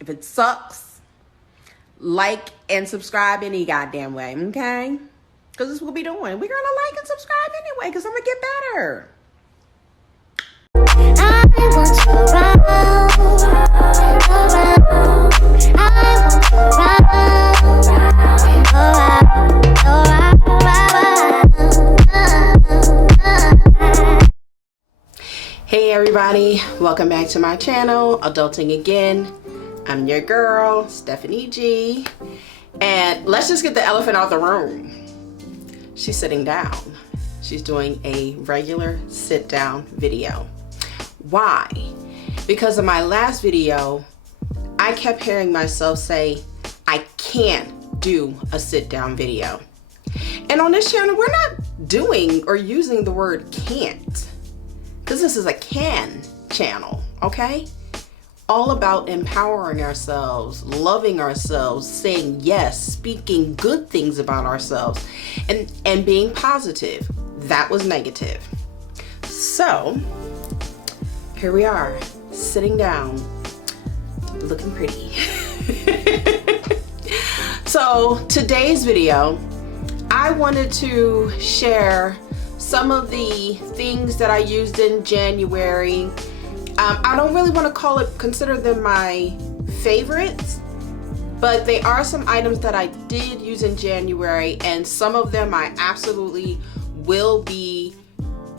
If it sucks, like and subscribe any goddamn way, okay? Because this is what we're doing. We're going to like and subscribe anyway because I'm going to get better. I want you around, Hey everybody, welcome back to my channel, Adulting Again. I'm your girl, Stephanie G. And let's just get the elephant out the room. She's sitting down. She's doing a regular sit down video. Why? Because in my last video, I kept hearing myself say, I can't do a sit down video. And on this channel, we're not doing or using the word can't. Because this is a can channel, okay? All about empowering ourselves, loving ourselves, saying yes, speaking good things about ourselves, and being positive. That was negative. So, here we are, sitting down, looking pretty. So, today's video, I wanted to share some of the things that I used in January. I don't really want to consider them my favorites, but they are some items that I did use in January, and some of them I absolutely will be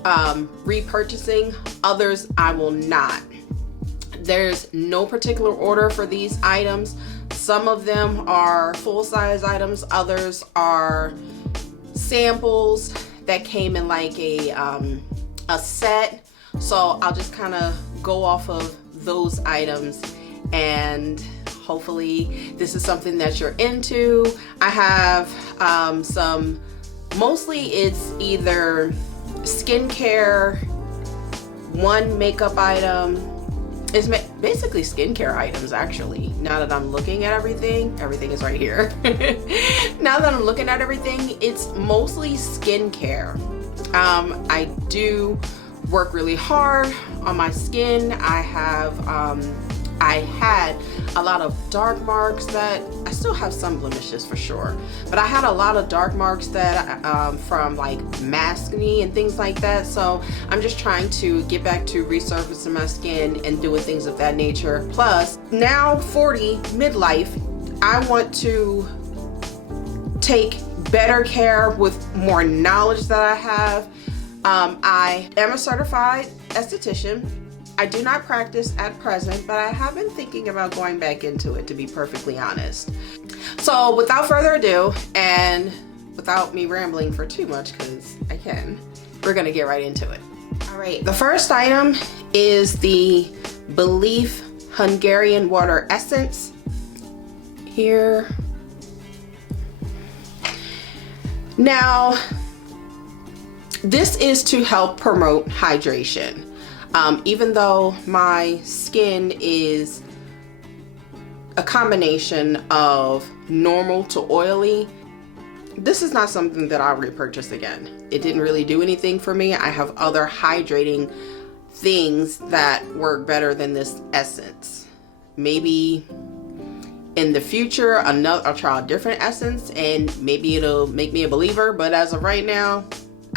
repurchasing. Others I will not. There's no particular order for these items. Some of them are full-size items, others are samples that came in like a set. So I'll just kind of go off of those items, and hopefully this is something that you're into. I have some, mostly it's either skincare, one makeup item. It's basically skincare items actually. Now that I'm looking at everything is right here. Now that I'm looking at everything, it's mostly skincare. I do work really hard on my skin. I had a lot of dark marks that I still have some blemishes for sure, but I had a lot of dark marks that from like acne and things like that. So I'm just trying to get back to resurfacing my skin and doing things of that nature. Plus, now 40 midlife, I want to take better care with more knowledge that I have. I am a certified esthetician. I do not practice at present, but I have been thinking about going back into it, to be perfectly honest. So without further ado, and without me rambling for too much, because I can, we're gonna get right into it. All right, the first item is the Belif Hungarian Water Essence. Here. Now, this is to help promote hydration. Even though my skin is a combination of normal to oily, this is not something that I'll repurchase again. It didn't really do anything for me. I have other hydrating things that work better than this essence. Maybe in the future, I'll try a different essence and maybe it'll make me a believer, but as of right now,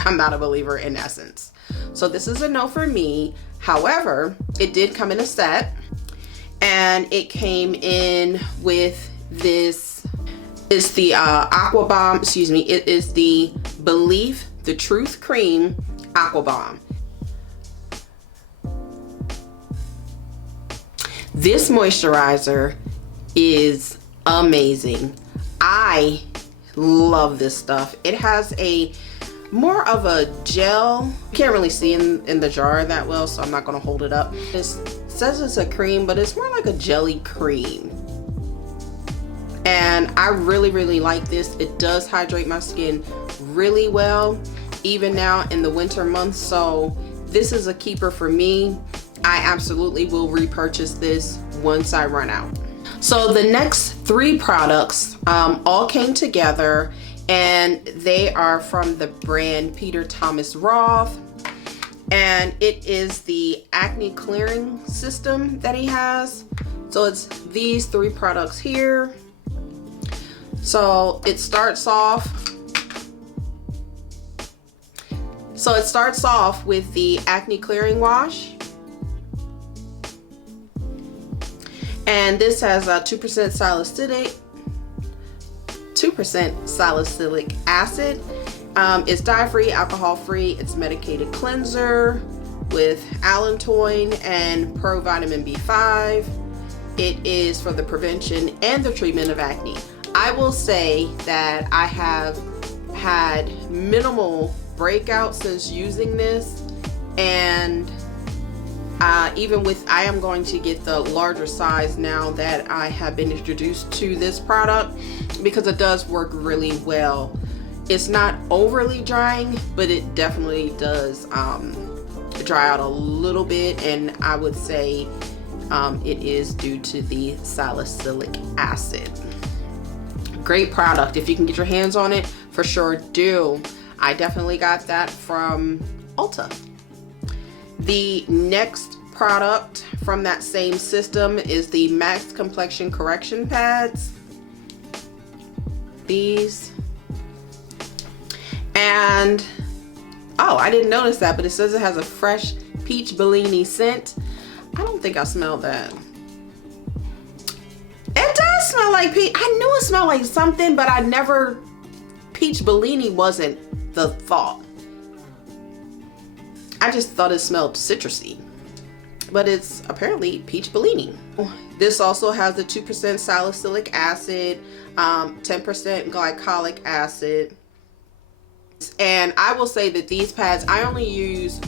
I'm not a believer in essence. So this is a no for me. However, it did come in a set, and it came in with this. It's the Aqua Balm, excuse me, it is the Belif The Truth Cream Aqua Balm. This moisturizer is amazing. I love this stuff. It has a more of a gel. You can't really see in the jar that well, so I'm not gonna hold it up. It says it's a cream, but it's more like a jelly cream. And I really like this. It does hydrate my skin really well, even now in the winter months. So this is a keeper for me. I absolutely will repurchase this once I run out. So the next three products all came together, and they are from the brand Peter Thomas Roth, and it is the acne clearing system that he has. So it's these 3 products here. So it starts off with the Acne Clearing Wash. And this has a 2% salicylic acid. It's dye-free, alcohol-free. It's medicated cleanser with allantoin and pro-vitamin B5. It is for the prevention and the treatment of acne. I will say that I have had minimal breakouts since using this, and I am going to get the larger size now that I have been introduced to this product, because it does work really well. It's not overly drying, but it definitely does dry out a little bit, and I would say it is due to the salicylic acid. Great product. If you can get your hands on it, for sure do. I definitely got that from Ulta. The next product from that same system is the Max Complexion Correction Pads. These. And, oh, I didn't notice that, but it says it has a fresh peach Bellini scent. I don't think I smelled that. It does smell like peach. I knew it smelled like something, but peach Bellini wasn't the thought. I just thought it smelled citrusy, but it's apparently peach Bellini. This also has the 2% salicylic acid, 10% glycolic acid. And I will say that these pads, I only use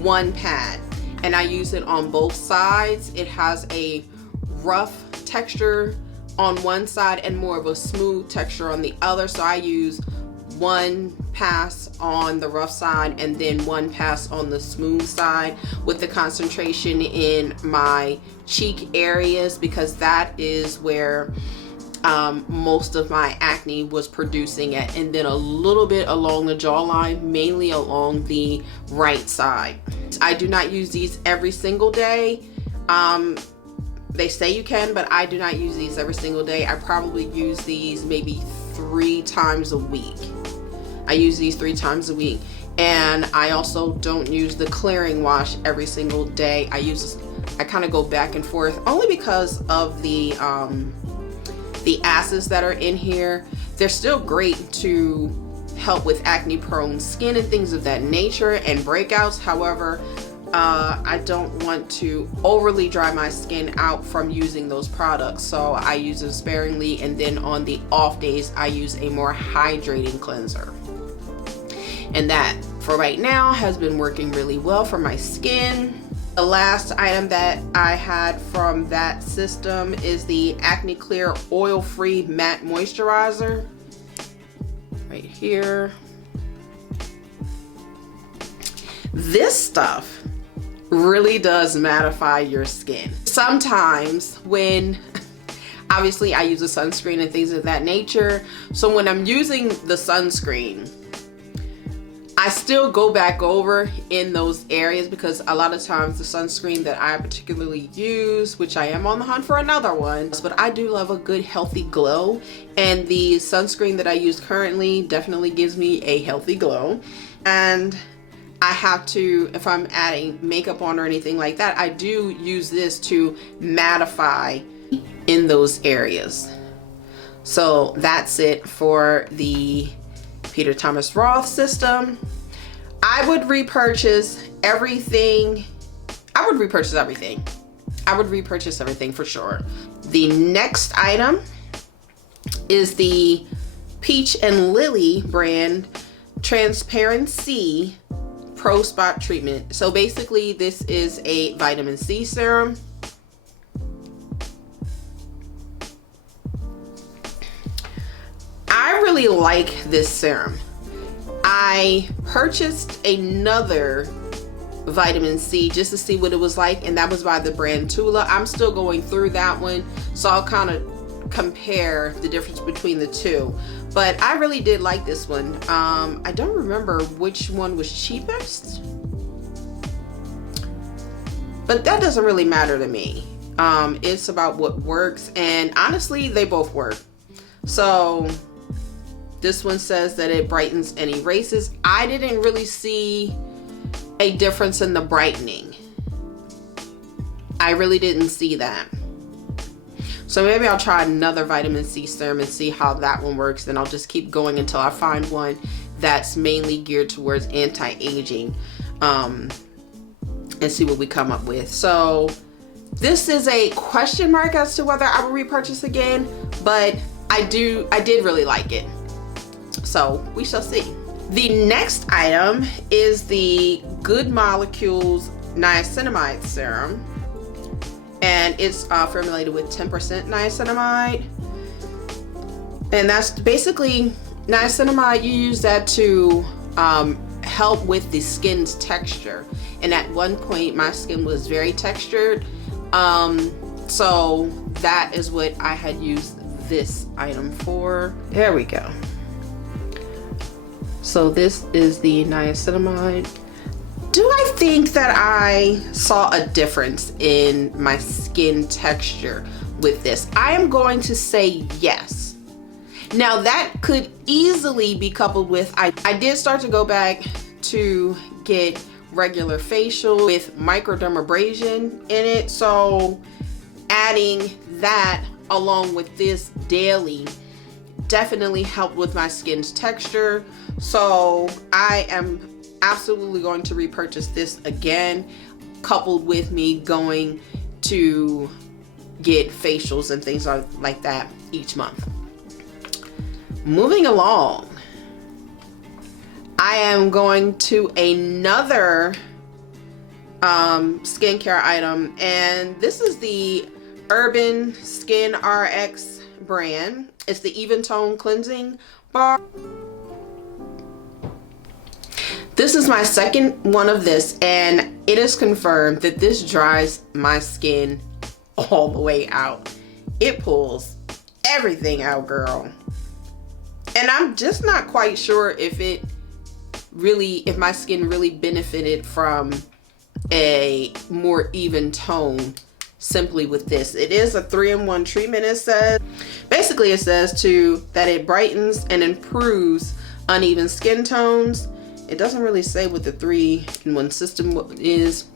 one pad, and I use it on both sides. It has a rough texture on one side and more of a smooth texture on the other. So I use one pass on the rough side and then one pass on the smooth side, with the concentration in my cheek areas, because that is where most of my acne was producing at, and then a little bit along the jawline, mainly along the right side. I do not use these every single day. They say you can, but I do not use these every single day. I probably use these maybe 3 times a week. I use these 3 times a week. And I also don't use the clearing wash every single day. I kind of go back and forth, only because of the acids that are in here. They're still great to help with acne prone skin and things of that nature and breakouts. However, I don't want to overly dry my skin out from using those products, so I use them sparingly, and then on the off days I use a more hydrating cleanser. And that, for right now, has been working really well for my skin. The last item that I had from that system is the Acne Clear Oil-Free Matte Moisturizer. Right here. This stuff really does mattify your skin. Sometimes when, obviously I use a sunscreen and things of that nature, so when I'm using the sunscreen, I still go back over in those areas, because a lot of times the sunscreen that I particularly use, which I am on the hunt for another one, but I do love a good healthy glow, and the sunscreen that I use currently definitely gives me a healthy glow. And I have to, if I'm adding makeup on or anything like that, I do use this to mattify in those areas. So that's it for the Peter Thomas Roth system. I would repurchase everything. I would repurchase everything for sure. The next item is the Peach and Lily brand Transparen-C Pro Spot Treatment. So basically this is a vitamin C serum. I really like this serum. I purchased another vitamin C just to see what it was like, and that was by the brand Tula. I'm still going through that one, so I'll kind of compare the difference between the two. But I really did like this one. I don't remember which one was cheapest, but that doesn't really matter to me. It's about what works, and honestly they both work. So this one says that it brightens and erases. I didn't really see a difference in the brightening. I really didn't see that. So maybe I'll try another vitamin C serum and see how that one works. Then I'll just keep going until I find one that's mainly geared towards anti-aging, and see what we come up with. So this is a question mark as to whether I will repurchase again, but I did really like it. So we shall see. The next item is the Good Molecules Niacinamide Serum. And it's formulated with 10% niacinamide. And that's basically, niacinamide, you use that to help with the skin's texture. And at one point my skin was very textured. So that is what I had used this item for. There we go. So this is the niacinamide. Do I think that I saw a difference in my skin texture with this? I am going to say yes. Now that could easily be coupled with, I did start to go back to get regular facial with microdermabrasion in it. So adding that along with this daily definitely helped with my skin's texture. So I am absolutely going to repurchase this again, coupled with me going to get facials and things like that each month. Moving along, I am going to another skincare item, and this is the Urban Skin RX brand. It's the Even Tone Cleansing Bar. This is my second one of this, and it is confirmed that this dries my skin all the way out. It pulls everything out, girl. And I'm just not quite sure if my skin really benefited from a more even tone simply with this. It is a 3-in-1 treatment, it says. Basically it says that it brightens and improves uneven skin tones. It doesn't really say what the 3-in-1 system is.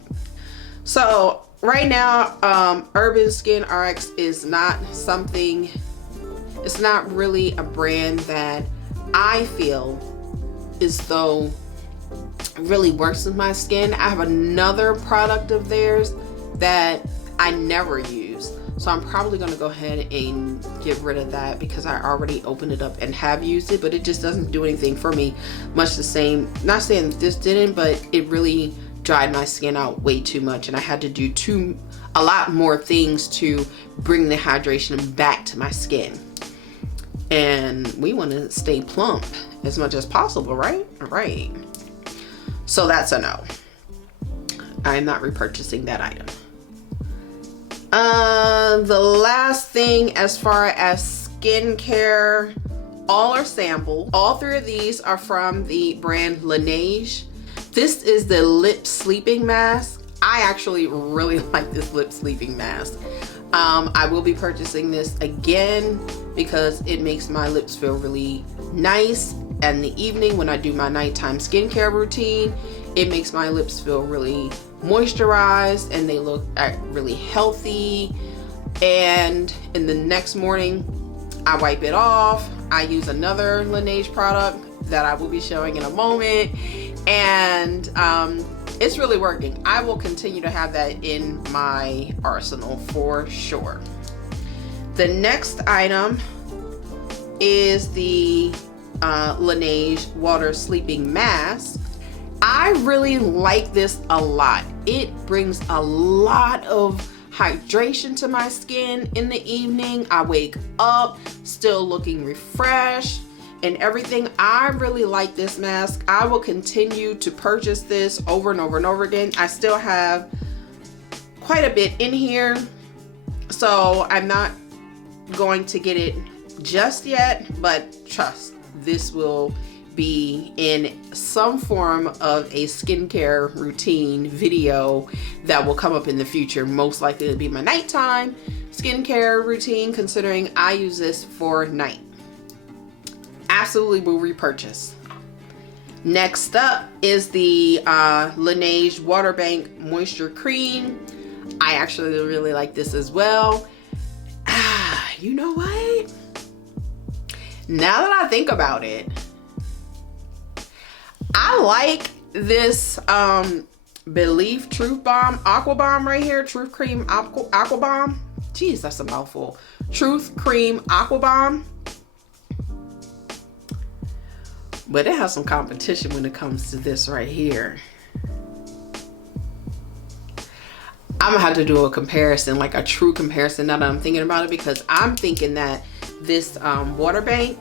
So right now, Urban Skin RX is not something, it's not really a brand that I feel as though really works with my skin. I have another product of theirs that I never use. So I'm probably gonna go ahead and get rid of that because I already opened it up and have used it, but it just doesn't do anything for me. Much the same, not saying that this didn't, but it really dried my skin out way too much, and I had to do a lot more things to bring the hydration back to my skin. And we wanna stay plump as much as possible, right? Right. So that's a no. I'm not repurchasing that item. The last thing as far as skincare, all are sampled. All 3 of these are from the brand Laneige. This is the lip sleeping mask. I actually really like this lip sleeping mask. I will be purchasing this again because it makes my lips feel really nice. And in the evening when I do my nighttime skincare routine, it makes my lips feel really moisturized and they look really healthy. And in the next morning I wipe it off. I use another Lineage product that I will be showing in a moment, and it's really working. I will continue to have that in my arsenal for sure. The next item is the Laneige Water Sleeping Mask. I really like this a lot. It brings a lot of hydration to my skin in the evening. I wake up still looking refreshed and everything. I really like this mask. I will continue to purchase this over and over and over again. I still have quite a bit in here, so I'm not going to get it just yet, but trust, this will be in some form of a skincare routine video that will come up in the future. Most likely it'll be my nighttime skincare routine, considering I use this for night. Absolutely will repurchase. Next up is the Laneige Water Bank Moisture Cream. I actually really like this as well. You know what? Now that I think about it, I like this Belif Truth Balm Aqua Balm right here. Truth Cream Aqua Balm. Jeez, that's a mouthful. Truth Cream Aqua Balm. But it has some competition when it comes to this right here. I'm gonna have to do a comparison, like a true comparison now that I'm thinking about it, because I'm thinking that this water bank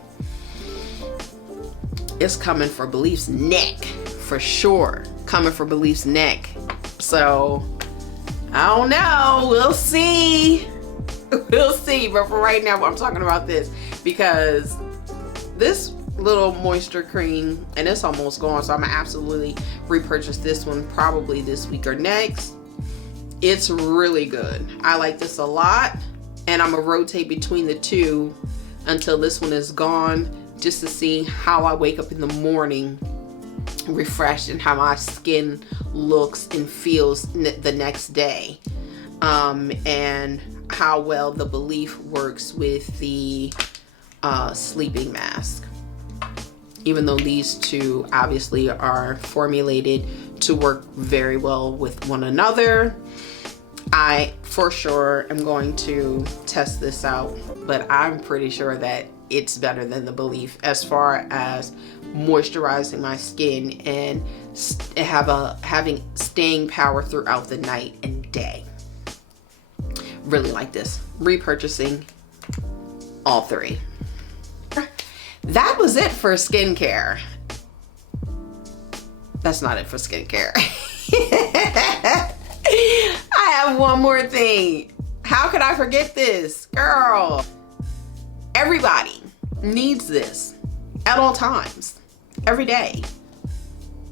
is coming for Belif's neck for sure. Coming for Belif's neck. So I don't know. We'll see. We'll see. But for right now, I'm talking about this because this little moisture cream, and it's almost gone, so I'm gonna absolutely repurchase this one probably this week or next. It's really good. I like this a lot, and I'm gonna rotate between the two until this one is gone, just to see how I wake up in the morning refreshed and how my skin looks and feels the next day, and how well the Belif works with the sleeping mask. Even though these two obviously are formulated to work very well with one another, I for sure am going to test this out, but I'm pretty sure that it's better than the Belif as far as moisturizing my skin and having staying power throughout the night and day. Really like this. Repurchasing all three. That was it for skincare. That's not it for skincare. I have one more thing. How could I forget this? Girl, everybody needs this at all times, every day.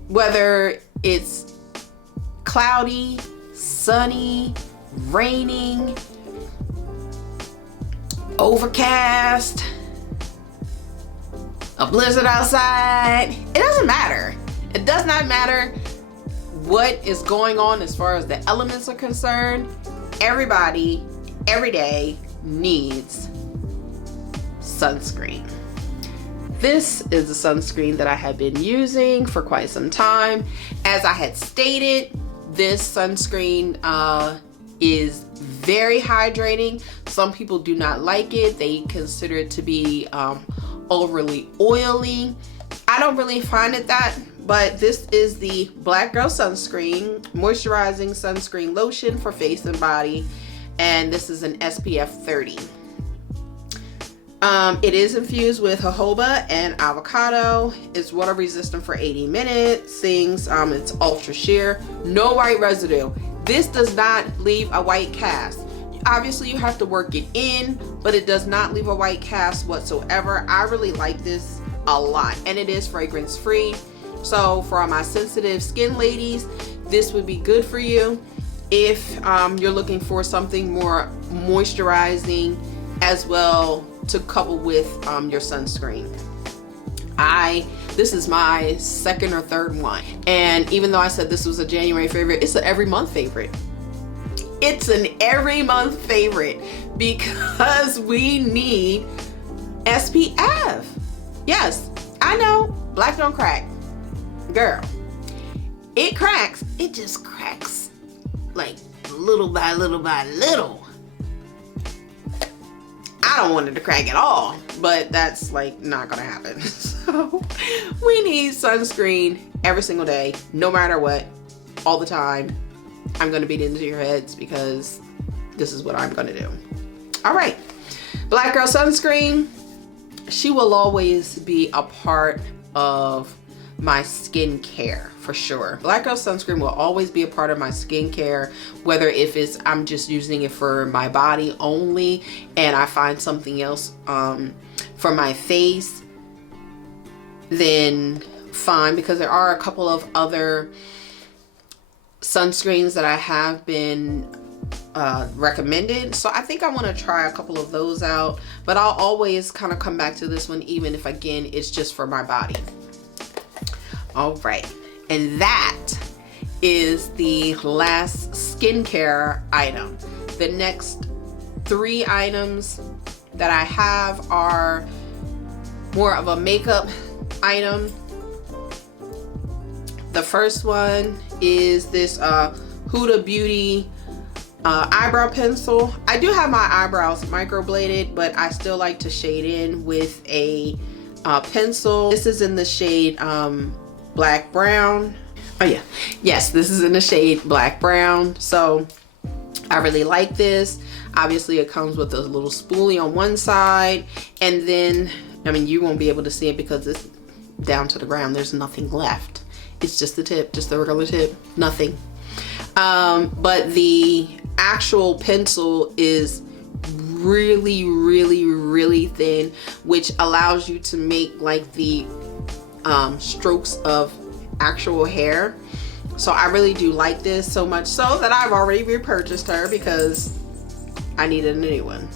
Whether it's cloudy, sunny, raining, overcast, a blizzard outside, it doesn't matter. It does not matter what is going on as far as the elements are concerned. Everybody, every day needs sunscreen. This is the sunscreen that I have been using for quite some time. As I had stated, this sunscreen is very hydrating. Some people do not like it. They consider it to be overly oily. I don't really find it that, but this is the Black Girl Sunscreen Moisturizing Sunscreen Lotion for face and body, and this is an SPF 30. It is infused with jojoba and avocado. It's water resistant for 80 minutes. It's ultra sheer, no white residue. This does not leave a white cast. Obviously you have to work it in, but it does not leave a white cast whatsoever. I really like this a lot, and it is fragrance free. So for my sensitive skin ladies, this would be good for you if you're looking for something more moisturizing as well to couple with your sunscreen. This is my second or third one, and even though I said this was a January favorite, it's an every month favorite. It's an every month favorite because we need SPF. Yes, I know, black don't crack. Girl, it cracks. It just cracks like little by little by little. I don't want it to crack at all, but that's like not gonna happen. So we need sunscreen every single day, no matter what, all the time. I'm gonna beat it into your heads because this is what I'm gonna do. All right, Black Girl Sunscreen, she will always be a part of my skincare for sure. Black Girl Sunscreen will always be a part of my skincare, whether if it's I'm just using it for my body only and I find something else for my face. then fine, because there are a couple of other sunscreens that I have been recommended, so I think I want to try a couple of those out, but I'll always kind of come back to this one, even if again it's just for my body. All right, and that is the last skincare item. The next 3 items that I have are more of a makeup item. The first one is this Huda Beauty eyebrow pencil. I do have my eyebrows microbladed, but I still like to shade in with a pencil. This is in the shade black brown. Oh yeah, yes, this is in the shade black brown. So I really like this. Obviously it comes with a little spoolie on one side, and then I mean you won't be able to see it because it's down to the ground. There's nothing left. It's just the tip, just the regular tip, nothing. But the actual pencil is really, really, really thin, which allows you to make like the strokes of actual hair. So I really do like this, so much so that I've already repurchased her because I needed a new one.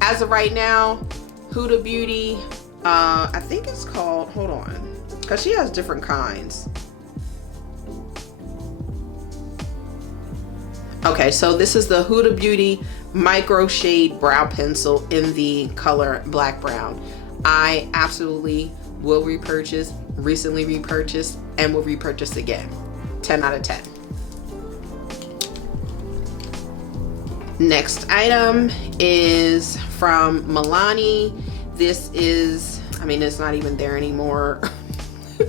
As of right now, Huda Beauty, I think it's called, hold on, because she has different kinds. Okay, so this is the Huda Beauty Microshade Brow Pencil in the color black brown. I absolutely will repurchase, recently repurchased, and will repurchase again. 10 out of 10. Next item is from Milani. This is, I mean, it's not even there anymore,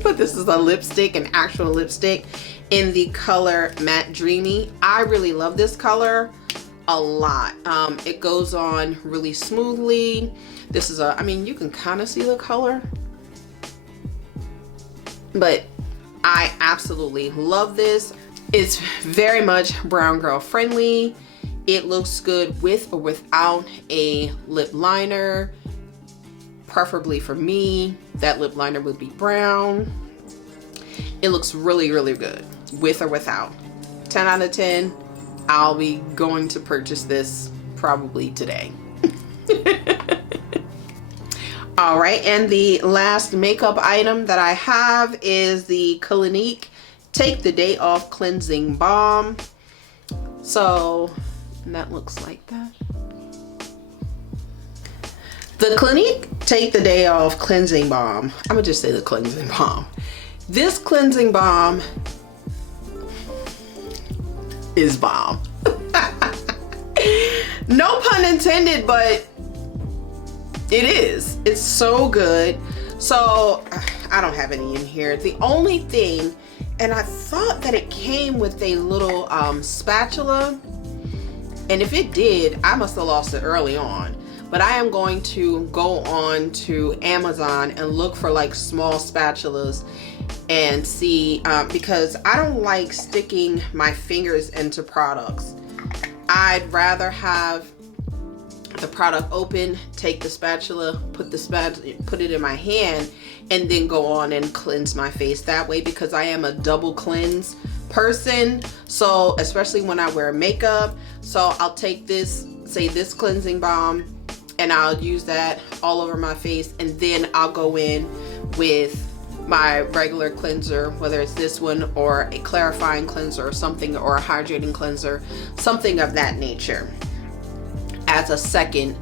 but this is a lipstick, an actual lipstick in the color Matte Dreamy. I really love this color a lot. It goes on really smoothly. This is a, I mean, you can kind of see the color, but I absolutely love this. It's very much brown girl friendly. It looks good with or without a lip liner. Preferably for me, that lip liner would be brown. It looks really, really good with or without. 10 out of 10. I'll be going to purchase this probably today. All right, and the last makeup item that I have is the Clinique Take the Day Off Cleansing Balm. So that looks like that. The Clinique Take the Day Off Cleansing Balm. I'm gonna just say the cleansing balm. This cleansing balm is bomb. No pun intended, but it is. It's so good. So I don't have any in here. The only thing, and I thought that it came with a little spatula, and if it did, I must have lost it early on. But I am going to go on to Amazon and look for like small spatulas and see, because I don't like sticking my fingers into products. I'd rather have the product open, take the spatula, put it in my hand, and then go on and cleanse my face that way, because I am a double cleanse person. So especially when I wear makeup, so I'll take this, say this cleansing balm, and I'll use that all over my face, and then I'll go in with my regular cleanser, whether it's this one or a clarifying cleanser or something, or a hydrating cleanser, something of that nature, as a second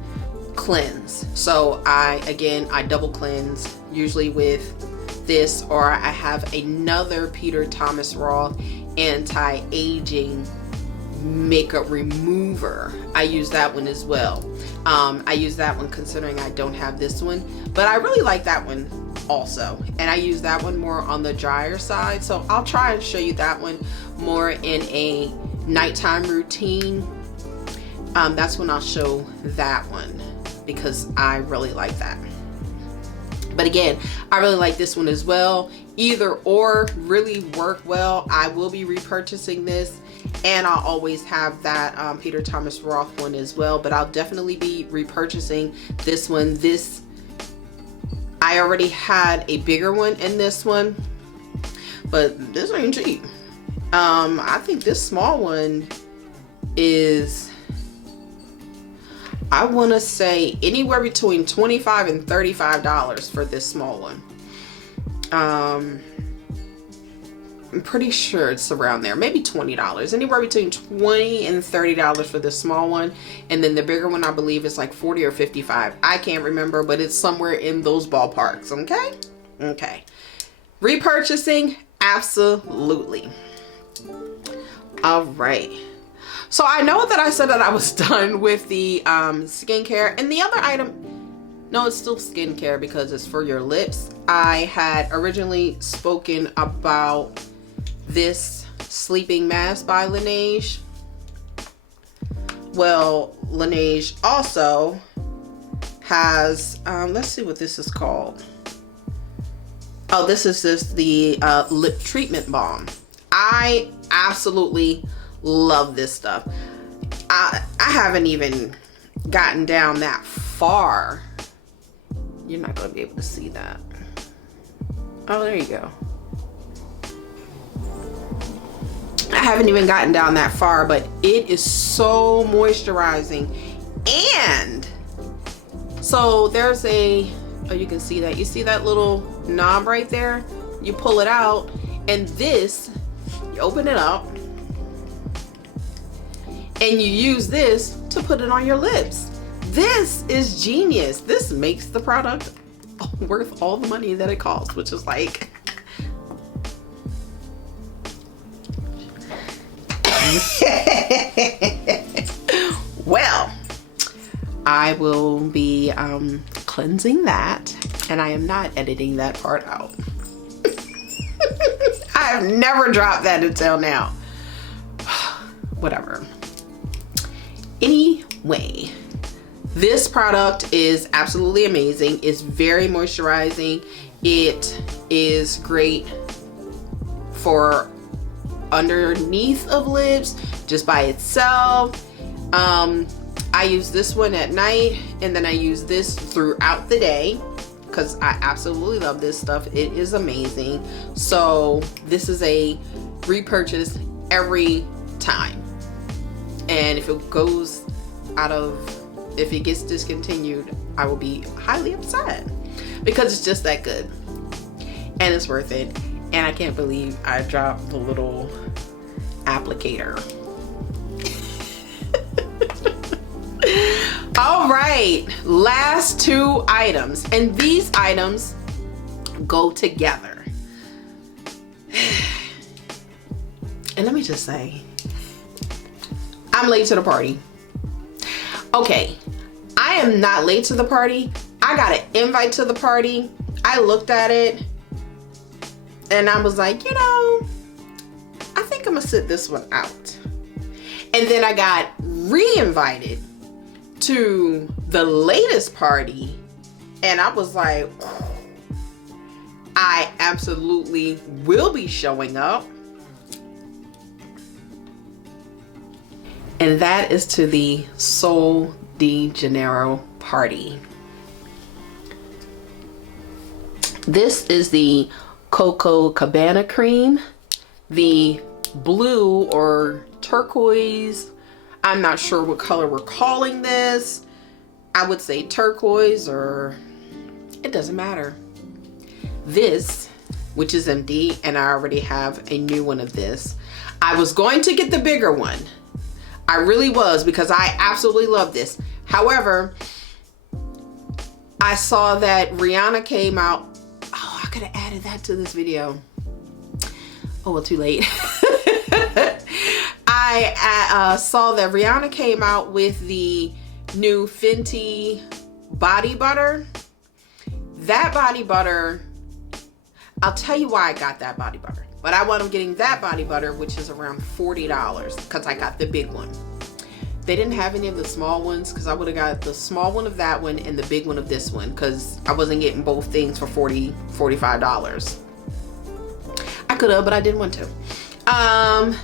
cleanse. So I double cleanse, usually with this, or I have another Peter Thomas Roth anti-aging makeup remover. I use that one as well. I use that one considering I don't have this one, but I really like that one also, and I use that one more on the drier side. So I'll try and show you that one more in a nighttime routine. That's when I'll show that one, because I really like that. But again, I really like this one as well. Either or really work well. I will be repurchasing this, and I'll always have that Peter Thomas Roth one as well, but I'll definitely be repurchasing this one. This I already had a bigger one in this one, but this ain't cheap. I think this small one is, I want to say anywhere between $25 and $35 for this small one. I'm pretty sure it's around there, maybe $20, anywhere between $20 and $30 for this small one. And then the bigger one, I believe, is like $40 or $55. I can't remember, but it's somewhere in those ballparks. Okay. Okay. Repurchasing, absolutely. All right. So I know that I said that I was done with the skincare, and the other item, no, it's still skincare because it's for your lips. I had originally spoken about this sleeping mask by Laneige. Well, Laneige also has, let's see what this is called. Oh, this is just the lip treatment balm. I absolutely love this stuff. I haven't even gotten down that far. You're not going to be able to see that. Oh, there you go. I haven't even gotten down that far, but it is so moisturizing. And so there's a, oh, you can see that. You see that little knob right there? You pull it out, and this, you open it up, and you use this to put it on your lips. This is genius. This makes the product worth all the money that it costs, which is like, well, I will be cleansing that, and I am not editing that part out. I've never dropped that until now. Whatever. Anyway, this product is absolutely amazing. It's very moisturizing. It is great for underneath of lips, just by itself. I use this one at night, and then I use this throughout the day because I absolutely love this stuff. It is amazing. So this is a repurchase every time. And if it goes out of, if it gets discontinued, I will be highly upset because it's just that good and it's worth it. And I can't believe I dropped the little applicator. All right, last two items, and these items go together. And let me just say, I'm late to the party. Okay, I am not late to the party. I got an invite to the party. I looked at it and I was like, you know, I think I'm gonna sit this one out. And then I got re-invited to the latest party, and I was like, I absolutely will be showing up. And that is to the Sol de Janeiro party. This is the Coco Cabana cream, the blue or turquoise, I'm not sure what color we're calling this. I would say turquoise, or it doesn't matter. This, which is empty, and I already have a new one of this. I was going to get the bigger one. I really was, because I absolutely love this. However, I saw that Rihanna came out. Oh, I could have added that to this video. Oh, well, too late. I saw that Rihanna came out with the new Fenty body butter. That body butter, I'll tell you why I got that body butter. But I wound up getting that body butter, which is around $40, because I got the big one. They didn't have any of the small ones, because I would have got the small one of that one and the big one of this one, because I wasn't getting both things for $40, $45. I could have, but I didn't want to.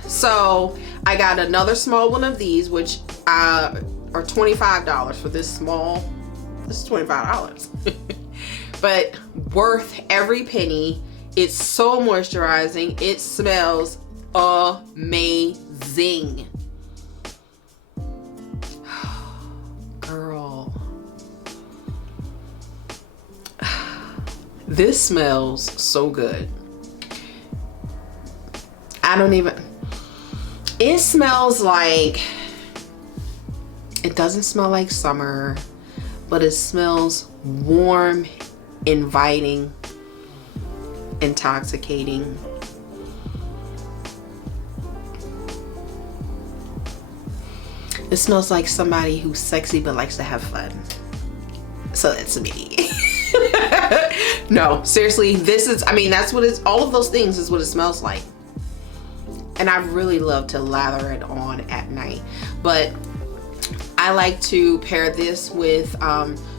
So I got another small one of these, which are $25 for this small. This is $25 but worth every penny. It's so moisturizing. It smells amazing. Girl, this smells so good. It smells like, it doesn't smell like summer, but it smells warm, inviting, intoxicating. It smells like somebody who's sexy but likes to have fun. So that's me. No, seriously, this is, I mean, that's what it's, all of those things is what it smells like. And I really love to lather it on at night. But I like to pair this with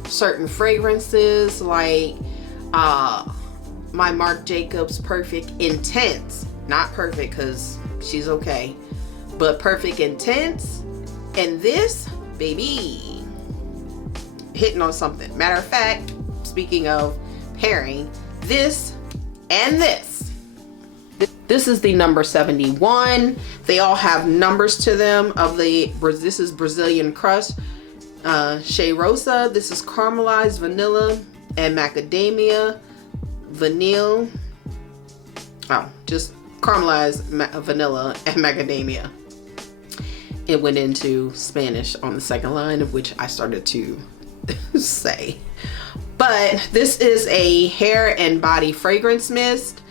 certain fragrances, like my Marc Jacobs Perfect Intense. Not perfect because she's okay, but Perfect Intense. And this, baby, hitting on something. Matter of fact, speaking of pairing, this and this. This is the number 71. They all have numbers to them of the, this is Brazilian Crush, Shea Rosa. This is Caramelized Vanilla and Macadamia Vanille. Oh, just Caramelized Vanilla and Macadamia. It went into Spanish on the second line, of which I started to say. But this is a hair and body fragrance mist.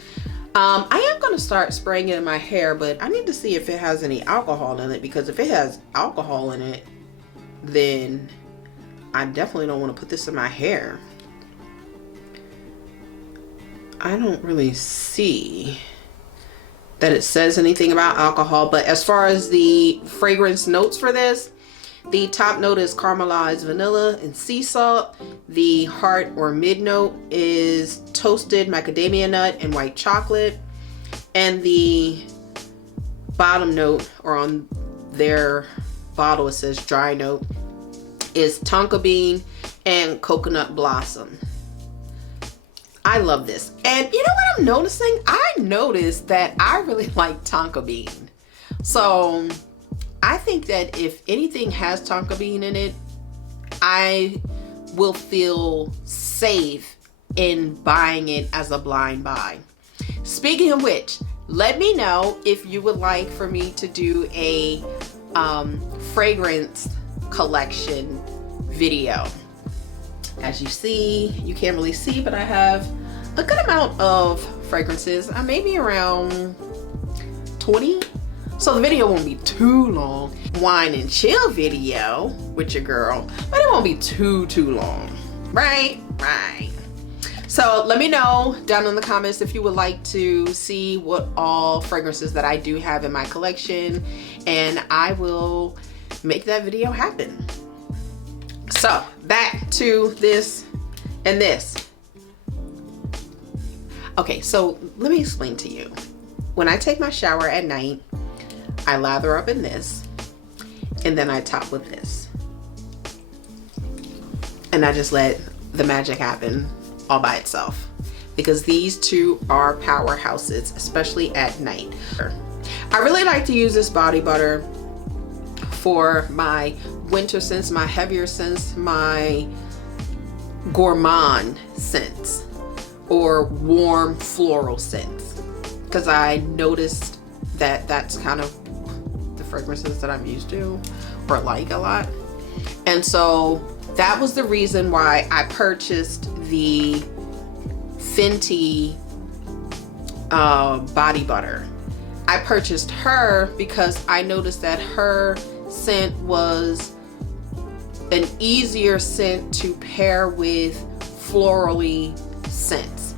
I am going to start spraying it in my hair, but I need to see if it has any alcohol in it, because if it has alcohol in it, then I definitely don't want to put this in my hair. I don't really see that it says anything about alcohol, but as far as the fragrance notes for this, the top note is caramelized vanilla and sea salt. The heart or mid note is toasted macadamia nut and white chocolate. And the bottom note, or on their bottle it says dry note, is tonka bean and coconut blossom. I love this. And you know what I'm noticing? I noticed that I really like tonka bean. So I think that if anything has tonka bean in it, I will feel safe in buying it as a blind buy. Speaking of which, let me know if you would like for me to do a fragrance collection video. As you see, you can't really see, but I have a good amount of fragrances, maybe around 20. So the video won't be too long. Wine and chill video with your girl, but it won't be too long. Right? Right. So let me know down in the comments if you would like to see what all fragrances that I do have in my collection, and I will make that video happen. So back to this and this. Okay, so let me explain to you. When I take my shower at night, I lather up in this, and then I top with this. And I just let the magic happen all by itself, because these two are powerhouses, especially at night. I really like to use this body butter for my winter scents, my heavier scents, my gourmand scents, or warm floral scents, because I noticed that that's kind of the fragrances that I'm used to or like a lot. And so that was the reason why I purchased the Fenty body butter. I purchased her because I noticed that her scent was an easier scent to pair with florally scents,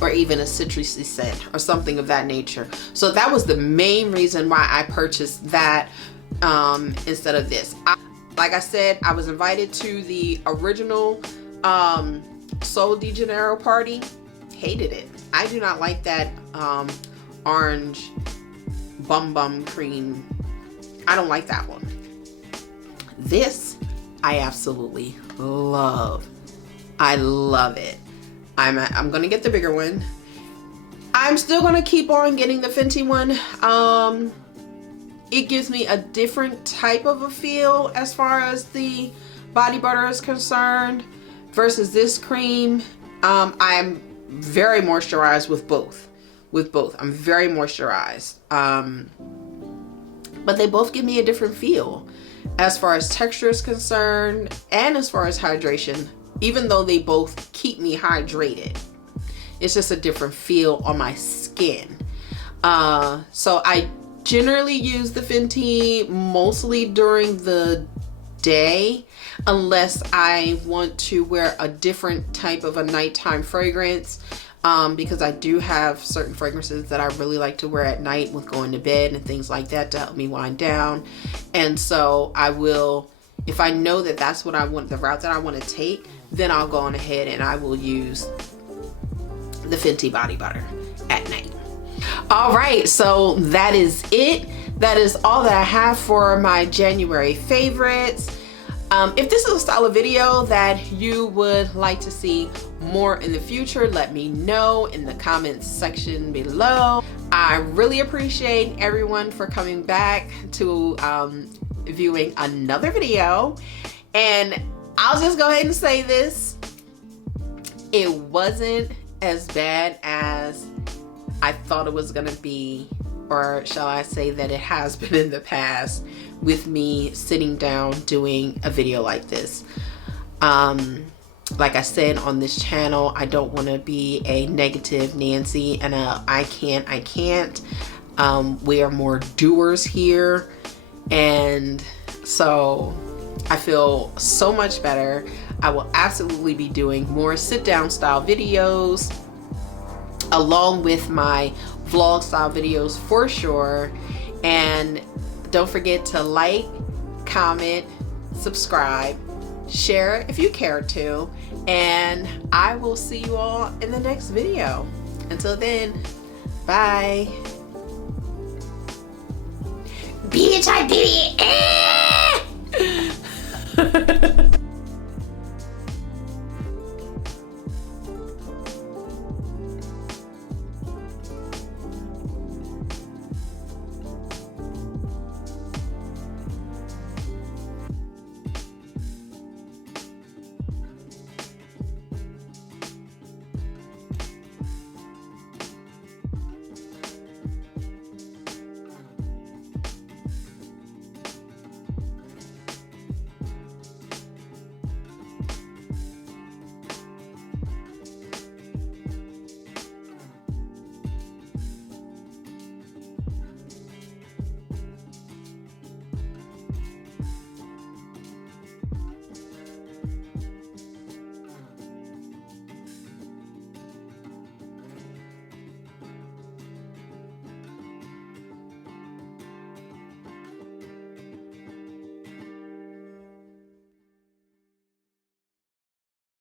or even a citrusy scent or something of that nature. So that was the main reason why I purchased that instead of this. Like I said, I was invited to the original Sol de Janeiro party. Hated it. I do not like that orange bum cream. I don't like that one. This I absolutely love. I love it. I'm gonna get the bigger one. I'm still gonna keep on getting the Fenty one. It gives me a different type of a feel as far as the body butter is concerned versus this cream. I'm very moisturized with both. I'm very moisturized. But they both give me a different feel as far as texture is concerned and as far as hydration, even though they both keep me hydrated. It's just a different feel on my skin. So I generally use the Fenty mostly during the day, unless I want to wear a different type of a nighttime fragrance, because I do have certain fragrances that I really like to wear at night with going to bed and things like that to help me wind down. And so I will, if I know that that's what I want, the route that I want to take, then I'll go on ahead and I will use the Fenty body butter at night. All right, so that is it. That is all that I have for my January favorites. If this is a style of video that you would like to see more in the future, let me know in the comments section below. I really appreciate everyone for coming back to viewing another video. And I'll just go ahead and say this. It wasn't as bad as I thought it was gonna be, or shall I say that it has been in the past with me sitting down doing a video like this. Like I said on this channel, I don't want to be a negative Nancy and a I can't. We are more doers here, and so I feel so much better. I will absolutely be doing more sit down style videos along with my vlog style videos for sure. And don't forget to like, comment, subscribe, share if you care to, and I will see you all in the next video. Until then, bye. Bitch, I did it.